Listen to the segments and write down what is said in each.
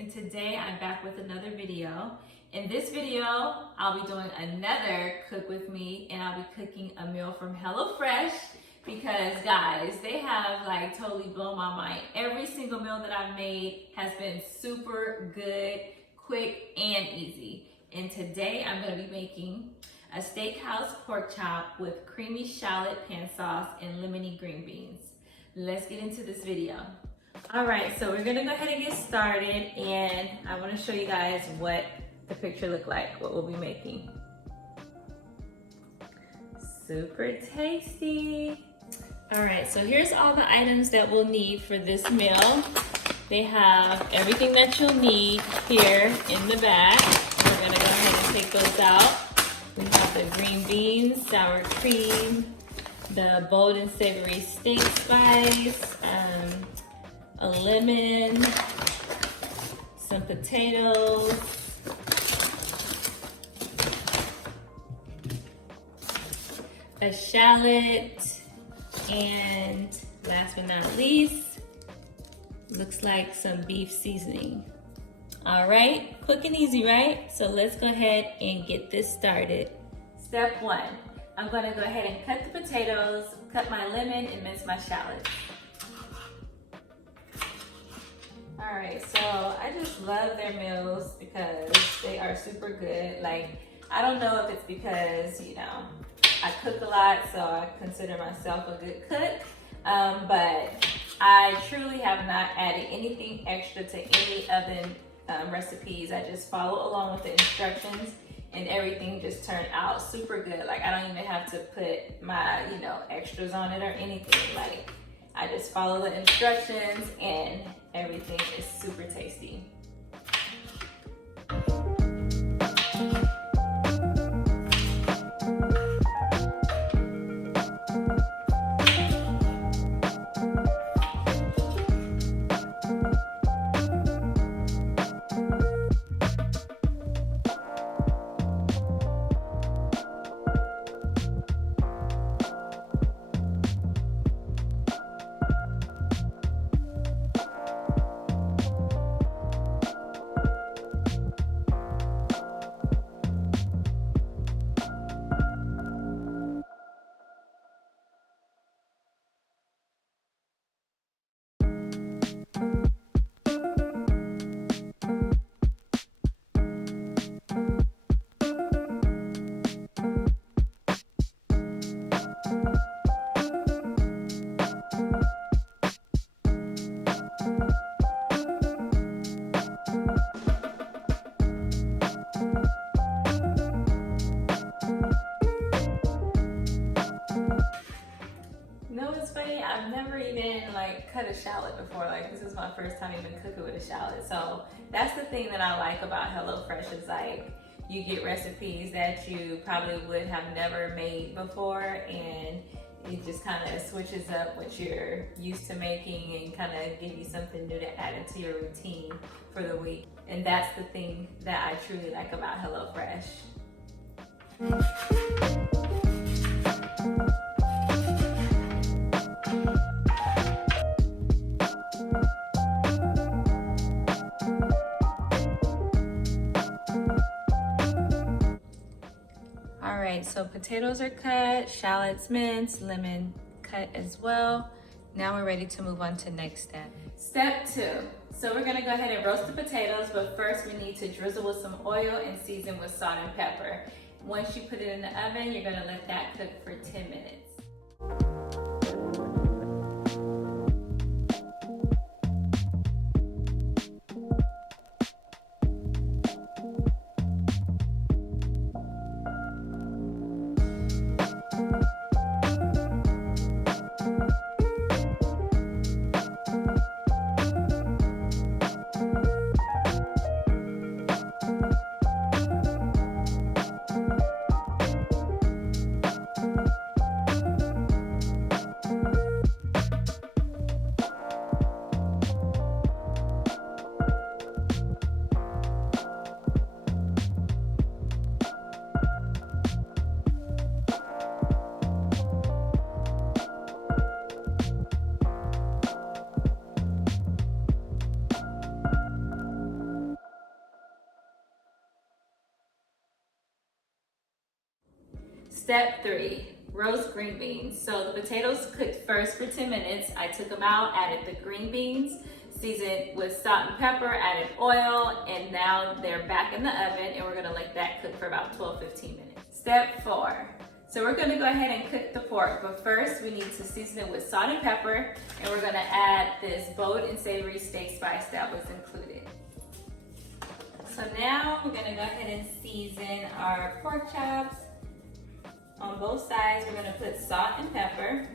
and today I'm back with another video. In this video, I'll be doing another Cook With Me, and I'll be cooking a meal from HelloFresh because guys, they have like totally blown my mind. Every single meal that I've made has been super good, quick, and easy. And today I'm gonna be making a steakhouse pork chop with creamy shallot pan sauce and lemony green beans. Let's get into this video. All right, so we're gonna go ahead and get started, and I wanna show you guys what the picture look like, what we'll be making. Super tasty. All right, so here's all the items that we'll need for this meal. They have everything that you'll need here in the bag. We're gonna go ahead and take those out. We have the green beans, sour cream, the bold and savory steak spice, a lemon, some potatoes, a shallot, and last but not least, looks like some beef seasoning. All right, quick and easy, right? So let's go ahead and get this started. Step one, I'm gonna go ahead and cut the potatoes, cut my lemon, and mince my shallots. All right, so I just love their meals because they are super good. Like, I don't know if it's because, you know, I cook a lot, so I consider myself a good cook, but I truly have not added anything extra to any of the recipes. I just follow along with the instructions, and everything just turned out super good. Like, I don't even have to put my, you know, extras on it or anything. Like, I just follow the instructions and everything is super tasty. I've never even like cut a shallot before. Like, this is my first time even cooking with a shallot. So that's the thing that I like about HelloFresh is like you get recipes that you probably would have never made before, and it just kind of switches up what you're used to making and kind of give you something new to add into your routine for the week. And that's the thing that I truly like about HelloFresh. Alright, so potatoes are cut, shallots minced, lemon cut as well. Now we're ready to move on to next step. Step two. So we're gonna go ahead and roast the potatoes, but first we need to drizzle with some oil and season with salt and pepper. Once you put it in the oven, you're gonna let that cook for 10 minutes. Step 3, roast green beans. So the potatoes cooked first for 10 minutes. I took them out, added the green beans, seasoned with salt and pepper, added oil, and now they're back in the oven, and we're gonna let that cook for about 12-15 minutes. Step 4. So we're gonna go ahead and cook the pork, but first we need to season it with salt and pepper, and we're gonna add this bold and savory steak spice that was included. So now we're gonna go ahead and season our pork chops. On both sides, we're gonna put salt and pepper.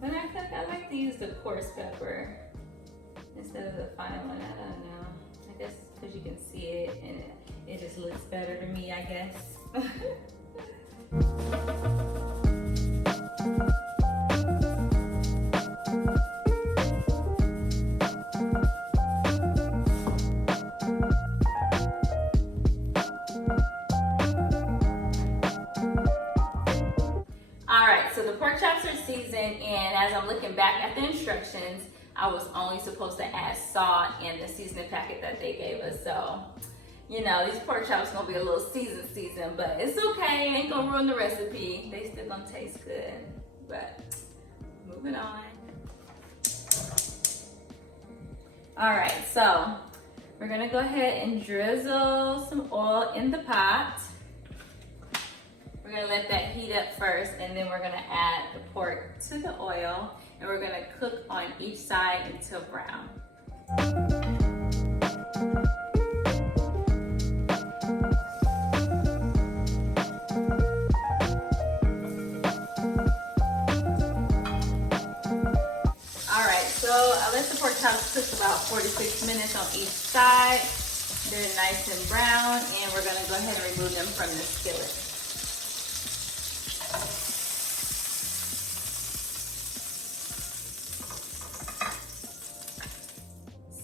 When I cook, I like to use the coarse pepper instead of the fine one. I don't know. I guess because you can see it and it just looks better to me, I guess. So the pork chops are seasoned, and as I'm looking back at the instructions, I was only supposed to add salt in the seasoning packet that they gave us. So, you know, these pork chops gonna be a little seasoned, but it's okay. It ain't gonna ruin the recipe. They still gonna taste good. But moving on. All right, so we're gonna go ahead and drizzle some oil in the pot. We're gonna let that heat up first, and then we're gonna add the pork to the oil, and we're gonna cook on each side until brown. All right, so I let the pork chops cook about 46 minutes on each side. They're nice and brown, and we're gonna go ahead and remove them from the skillet.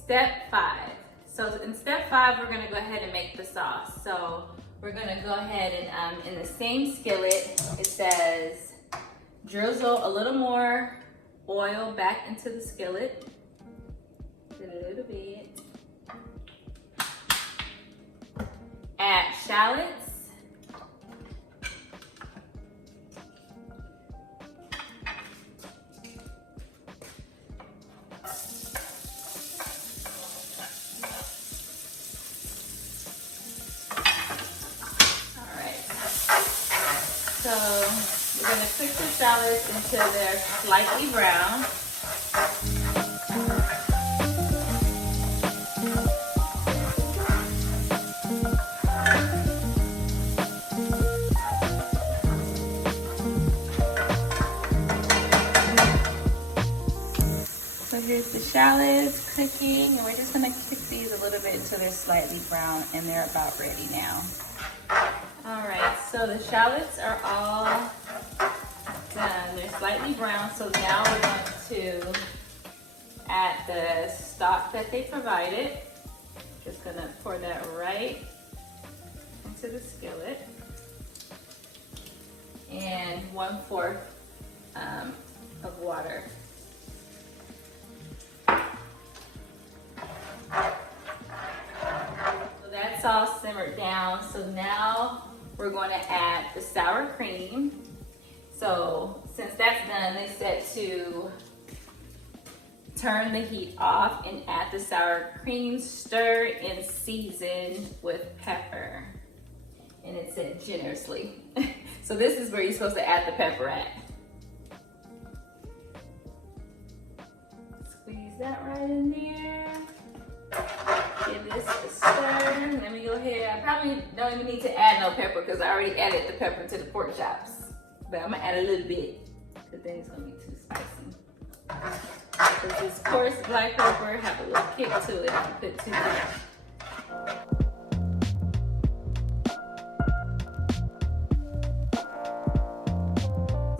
Step 5. So in step 5, we're gonna go ahead and make the sauce. So we're gonna go ahead and in the same skillet, it says drizzle a little more oil back into the skillet. A little bit. Add shallots. So we're going to cook the shallots until they're slightly brown. So here's the shallots cooking, and we're just going to cook these a little bit until they're slightly brown, and they're about ready now. All right, so the shallots are all done. They're slightly brown, so now we're going to add the stock that they provided. Just gonna pour that right into the skillet. And 1/4 of water. So that's all simmered down. So now we're going to add the sour cream. So since that's done, they said to turn the heat off and add the sour cream, stir and season with pepper. And it said generously. So this is where you're supposed to add the pepper at. Squeeze that right in there. Give this a stir. Let me go ahead. I probably don't even need to add no pepper because I already added the pepper to the pork chops. But I'm gonna add a little bit because then it's gonna be too spicy. Because this coarse black pepper have a little kick to it if you put too much.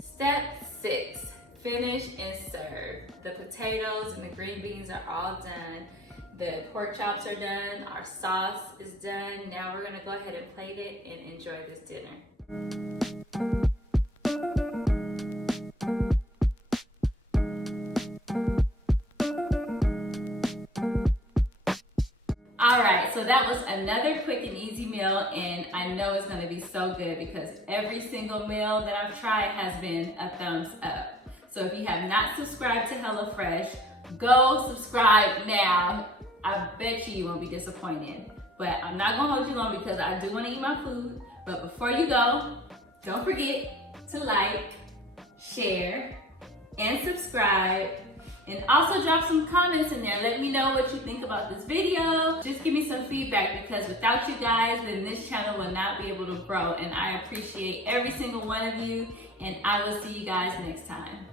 Step 6, finish and serve. The potatoes and the green beans are all done. The pork chops are done. Our sauce is done. Now we're gonna go ahead and plate it and enjoy this dinner. All right, so that was another quick and easy meal, and I know it's gonna be so good because every single meal that I've tried has been a thumbs up. So if you have not subscribed to HelloFresh, go subscribe now. I bet you won't be disappointed. But I'm not gonna hold you long because I do wanna eat my food. But before you go, don't forget to like, share, and subscribe. And also drop some comments in there. Let me know what you think about this video. Just give me some feedback because without you guys, then this channel will not be able to grow. And I appreciate every single one of you. And I will see you guys next time.